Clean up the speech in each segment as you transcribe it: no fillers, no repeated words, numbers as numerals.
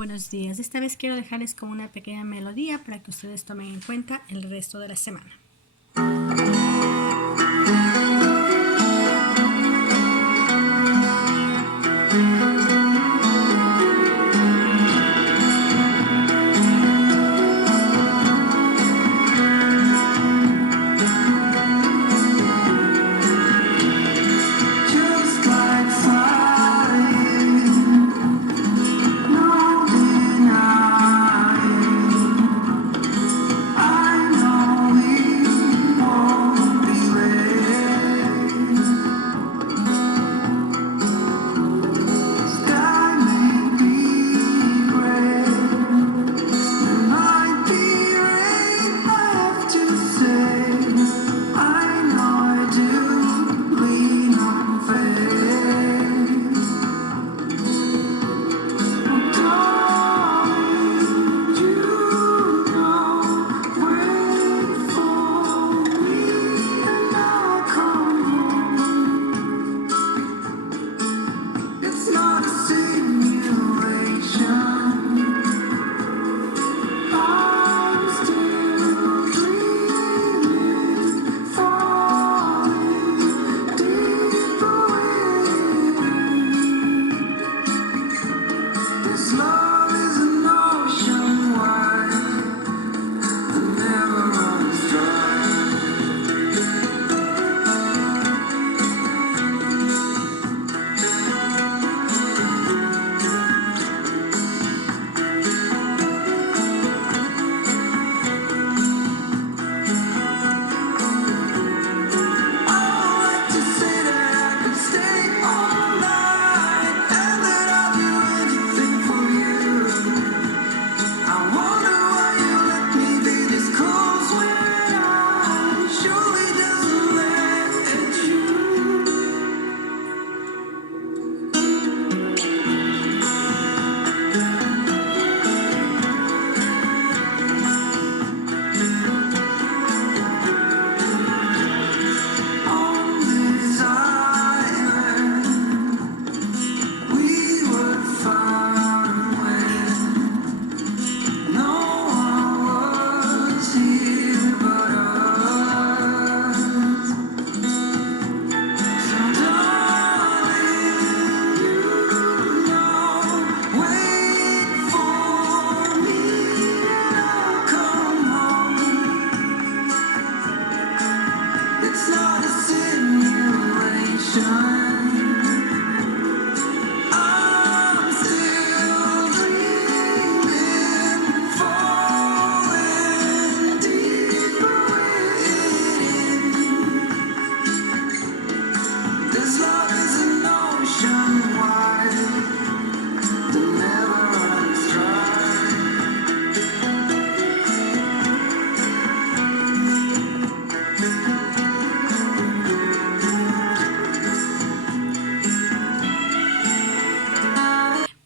Buenos días, esta vez quiero dejarles como una pequeña melodía para que ustedes tomen en cuenta el resto de la semana.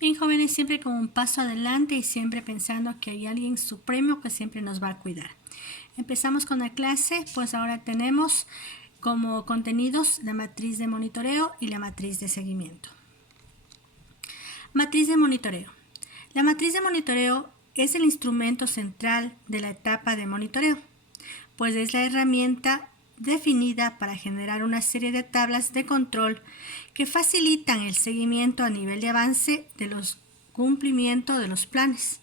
Bien, jóvenes, siempre con un paso adelante y siempre pensando que hay alguien supremo que siempre nos va a cuidar. Empezamos con la clase, pues ahora tenemos como contenidos la matriz de monitoreo y la matriz de seguimiento. Matriz de monitoreo. La matriz de monitoreo es el instrumento central de la etapa de monitoreo, pues es la herramienta definida para generar una serie de tablas de control que facilitan el seguimiento a nivel de avance de los cumplimientos de los planes.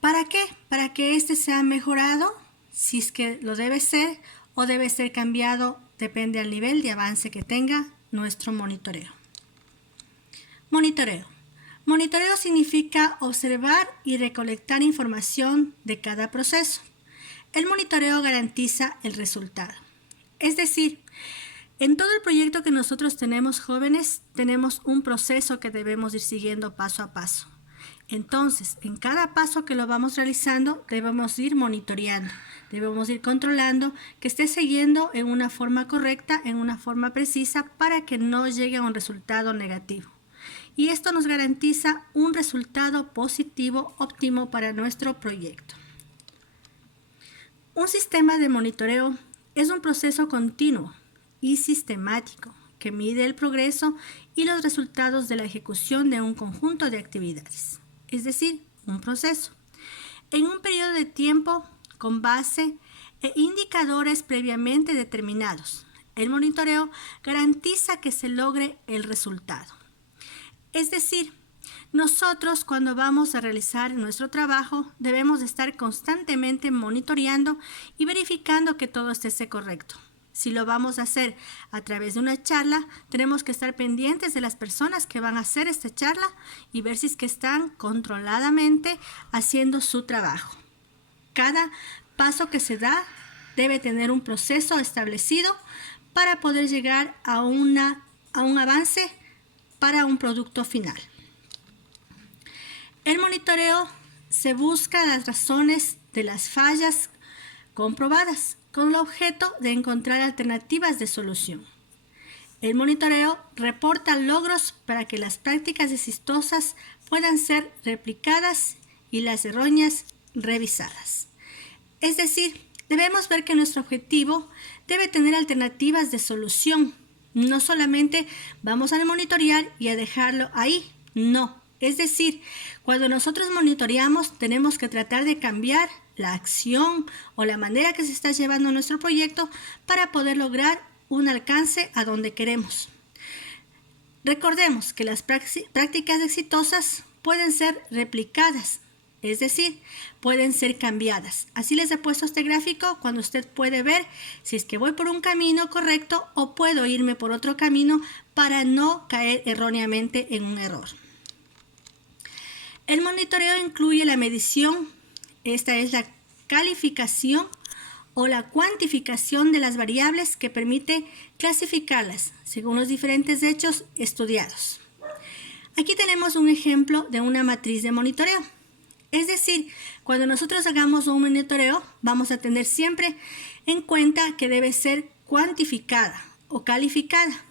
¿Para qué? Para que este sea mejorado, si es que lo debe ser, o debe ser cambiado, depende del nivel de avance que tenga nuestro monitoreo. Monitoreo. Monitoreo significa observar y recolectar información de cada proceso. El monitoreo garantiza el resultado. Es decir, en todo el proyecto que nosotros tenemos, jóvenes, tenemos un proceso que debemos ir siguiendo paso a paso. Entonces, en cada paso que lo vamos realizando, debemos ir monitoreando, debemos ir controlando que esté siguiendo en una forma correcta, en una forma precisa, para que no llegue a un resultado negativo. Y esto nos garantiza un resultado positivo óptimo para nuestro proyecto. Un sistema de monitoreo es un proceso continuo y sistemático que mide el progreso y los resultados de la ejecución de un conjunto de actividades. es decir, un proceso, en un periodo de tiempo con base en indicadores previamente determinados. El monitoreo garantiza que se logre el resultado. Es decir, nosotros cuando vamos a realizar nuestro trabajo debemos estar constantemente monitoreando y verificando que todo esté correcto. Si lo vamos a hacer a través de una charla, tenemos que estar pendientes de las personas que van a hacer esta charla y ver si es que están controladamente haciendo su trabajo. Cada paso que se da debe tener un proceso establecido para poder llegar a un avance para un producto final. El monitoreo se busca las razones de las fallas comprobadas con el objeto de encontrar alternativas de solución. El monitoreo reporta logros para que las prácticas exitosas puedan ser replicadas y las erróneas revisadas. Es decir, debemos ver que nuestro objetivo debe tener alternativas de solución. No solamente vamos a monitorear y a dejarlo ahí, no. Es decir, cuando nosotros monitoreamos, tenemos que tratar de cambiar la acción o la manera que se está llevando nuestro proyecto para poder lograr un alcance a donde queremos. Recordemos que las prácticas exitosas pueden ser replicadas, es decir, pueden ser cambiadas. Así les he puesto este gráfico cuando usted puede ver si es que voy por un camino correcto o puedo irme por otro camino para no caer erróneamente en un error. El monitoreo incluye la medición, esta es la calificación o la cuantificación de las variables que permite clasificarlas según los diferentes hechos estudiados. Aquí tenemos un ejemplo de una matriz de monitoreo. Es decir, cuando nosotros hagamos un monitoreo, vamos a tener siempre en cuenta que debe ser cuantificada o calificada.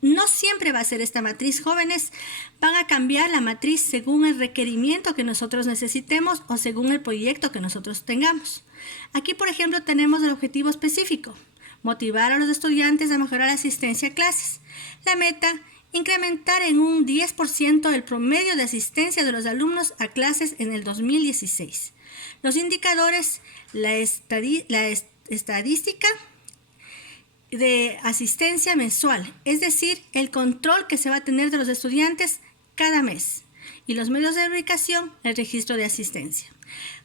No siempre va a ser esta matriz, jóvenes. Van a cambiar la matriz según el requerimiento que nosotros necesitemos o según el proyecto que nosotros tengamos. Aquí, por ejemplo, tenemos el objetivo específico: motivar a los estudiantes a mejorar la asistencia a clases. La meta: incrementar en un 10% el promedio de asistencia de los alumnos a clases en el 2016. Los indicadores: la estadística de asistencia mensual, es decir, el control que se va a tener de los estudiantes cada mes, y los medios de verificación, el registro de asistencia.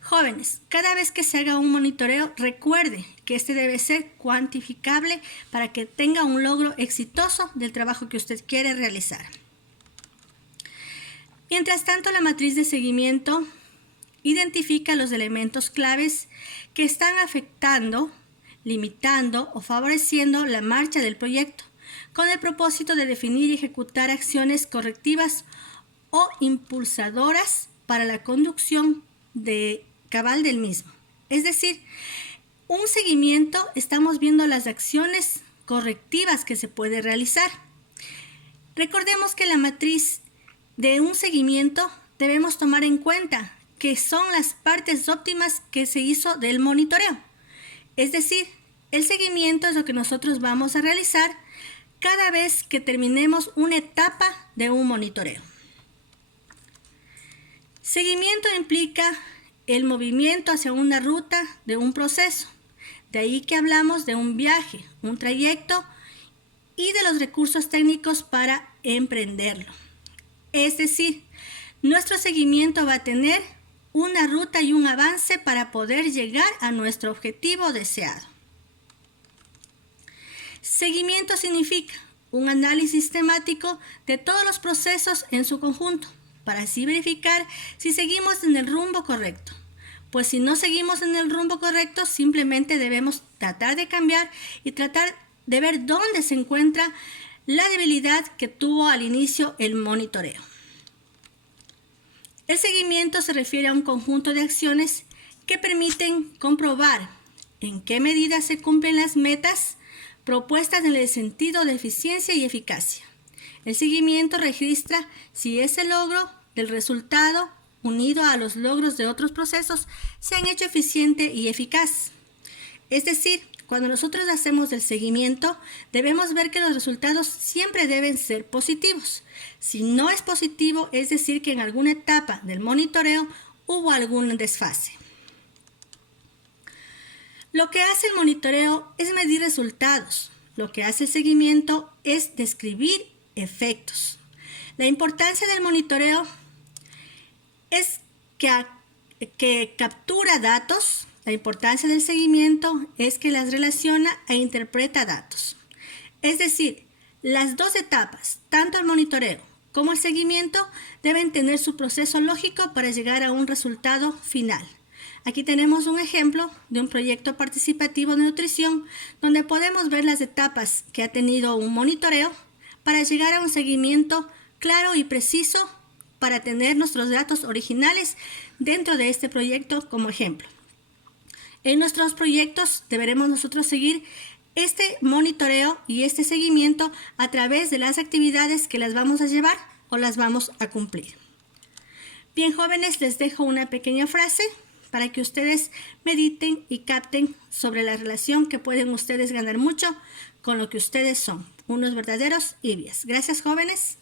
Jóvenes, cada vez que se haga un monitoreo, recuerde que este debe ser cuantificable para que tenga un logro exitoso del trabajo que usted quiere realizar. Mientras tanto, la matriz de seguimiento identifica los elementos claves que están afectando, limitando o favoreciendo la marcha del proyecto, con el propósito de definir y ejecutar acciones correctivas o impulsadoras para la conducción cabal del mismo. Es decir, un seguimiento, estamos viendo las acciones correctivas que se puede realizar. Recordemos que la matriz de un seguimiento debemos tomar en cuenta que son las partes óptimas que se hizo del monitoreo. Es decir, el seguimiento es lo que nosotros vamos a realizar cada vez que terminemos una etapa de un monitoreo. Seguimiento implica el movimiento hacia una ruta de un proceso. De ahí que hablamos de un viaje, un trayecto y de los recursos técnicos para emprenderlo. Es decir, nuestro seguimiento va a tener una ruta y un avance para poder llegar a nuestro objetivo deseado. Seguimiento significa un análisis sistemático de todos los procesos en su conjunto, para así verificar si seguimos en el rumbo correcto. Pues si no seguimos en el rumbo correcto, simplemente debemos tratar de cambiar y tratar de ver dónde se encuentra la debilidad que tuvo al inicio el monitoreo. El seguimiento se refiere a un conjunto de acciones que permiten comprobar en qué medida se cumplen las metas propuestas en el sentido de eficiencia y eficacia. El seguimiento registra si ese logro del resultado, unido a los logros de otros procesos, se han hecho eficiente y eficaz. Es decir, Cuando nosotros hacemos el seguimiento, debemos ver que los resultados siempre deben ser positivos. Si no es positivo, es decir que en alguna etapa del monitoreo hubo algún desfase. Lo que hace el monitoreo es medir resultados. Lo que hace el seguimiento es describir efectos. La importancia del monitoreo es que captura datos. La importancia del seguimiento es que las relaciona e interpreta datos. Es decir, las dos etapas, tanto el monitoreo como el seguimiento, deben tener su proceso lógico para llegar a un resultado final. Aquí tenemos un ejemplo de un proyecto participativo de nutrición donde podemos ver las etapas que ha tenido un monitoreo para llegar a un seguimiento claro y preciso para tener nuestros datos originales dentro de este proyecto como ejemplo. En nuestros proyectos deberemos nosotros seguir este monitoreo y este seguimiento a través de las actividades que las vamos a llevar o las vamos a cumplir. Bien, jóvenes, les dejo una pequeña frase para que ustedes mediten y capten sobre la relación que pueden ustedes ganar mucho con lo que ustedes son, unos verdaderos IBIAs. Gracias, jóvenes.